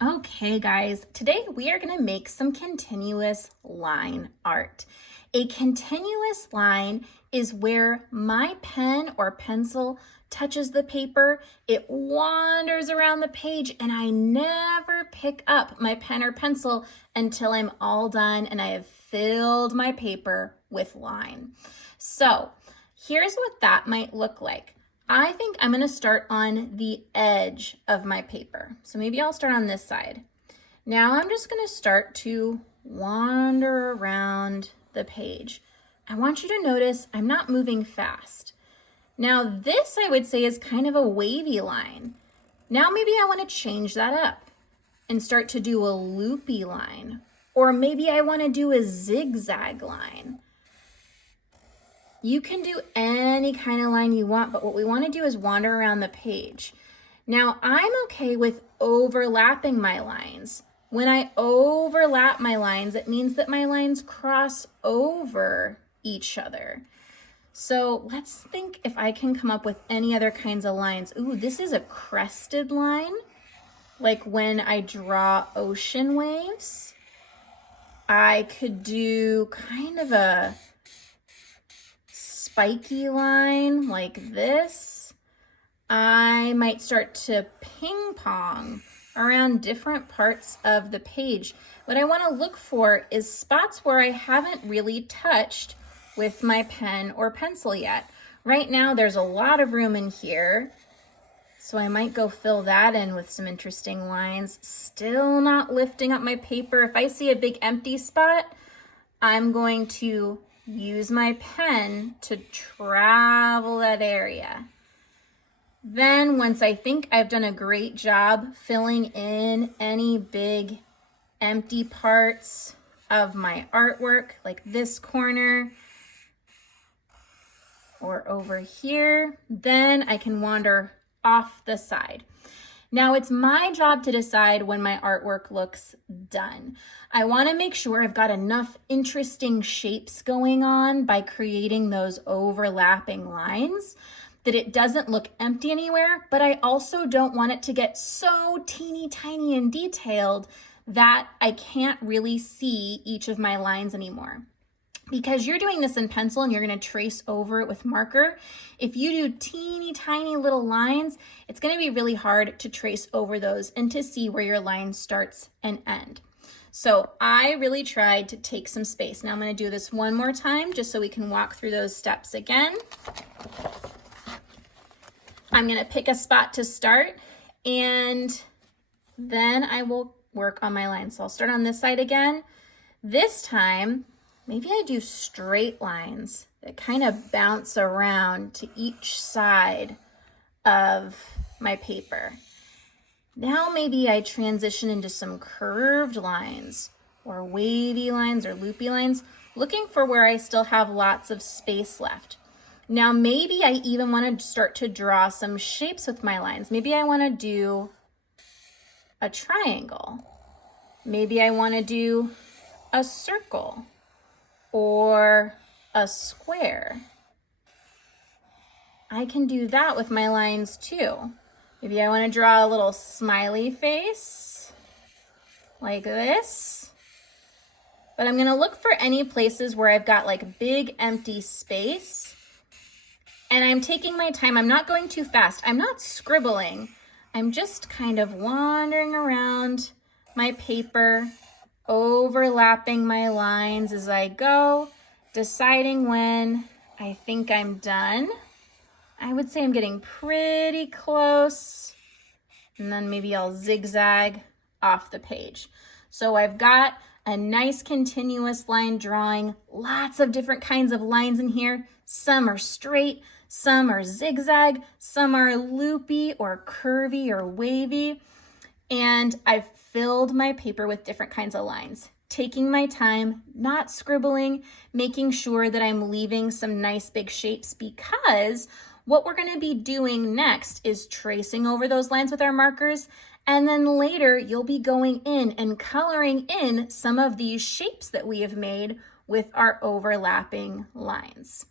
Okay, guys, today we are going to make some continuous line art. A continuous line is where my pen or pencil touches the paper, it wanders around the page, and I never pick up my pen or pencil until I'm all done and I have filled my paper with line. So here's what that might look like. I think I'm going to start on the edge of my paper. So maybe I'll start on this side. Now I'm just going to start to wander around the page. I want you to notice I'm not moving fast. Now this I would say is kind of a wavy line. Now maybe I want to change that up and start to do a loopy line. Or maybe I want to do a zigzag line. You can do any kind of line you want, but what we want to do is wander around the page. Now, I'm okay with overlapping my lines. When I overlap my lines, it means that my lines cross over each other. So let's think if I can come up with any other kinds of lines. Ooh, this is a crested line, like when I draw ocean waves. I could do kind of a spiky line like this. I might start to ping pong around different parts of the page. What I want to look for is spots where I haven't really touched with my pen or pencil yet. Right now there's a lot of room in here, so I might go fill that in with some interesting lines. Still not lifting up my paper. If I see a big empty spot, I'm going to use my pen to travel that area. Then once I think I've done a great job filling in any big empty parts of my artwork, like this corner or over here, then I can wander off the side. Now it's my job to decide when my artwork looks done. I want to make sure I've got enough interesting shapes going on by creating those overlapping lines that it doesn't look empty anywhere, but I also don't want it to get so teeny tiny and detailed that I can't really see each of my lines anymore. Because you're doing this in pencil and you're going to trace over it with marker, if you do teeny tiny little lines, it's going to be really hard to trace over those and to see where your line starts and end. So I really tried to take some space. Now I'm going to do this one more time just so we can walk through those steps again. I'm going to pick a spot to start and then I will work on my line. So I'll start on this side again. This time, maybe I do straight lines that kind of bounce around to each side of my paper. Now maybe I transition into some curved lines or wavy lines or loopy lines, looking for where I still have lots of space left. Now maybe I even want to start to draw some shapes with my lines. Maybe I want to do a triangle. Maybe I want to do a circle or a square. I can do that with my lines too. Maybe I want to draw a little smiley face like this. But I'm going to look for any places where I've got like big empty space. And I'm taking my time. I'm not going too fast. I'm not scribbling. I'm just kind of wandering around my paper, overlapping my lines as I go, deciding when I think I'm done. I would say I'm getting pretty close, and then maybe I'll zigzag off the page. So I've got a nice continuous line drawing, lots of different kinds of lines in here. Some are straight, some are zigzag, some are loopy or curvy or wavy. And I've filled my paper with different kinds of lines, taking my time, not scribbling, making sure that I'm leaving some nice big shapes, because what we're going to be doing next is tracing over those lines with our markers, and then later you'll be going in and coloring in some of these shapes that we have made with our overlapping lines.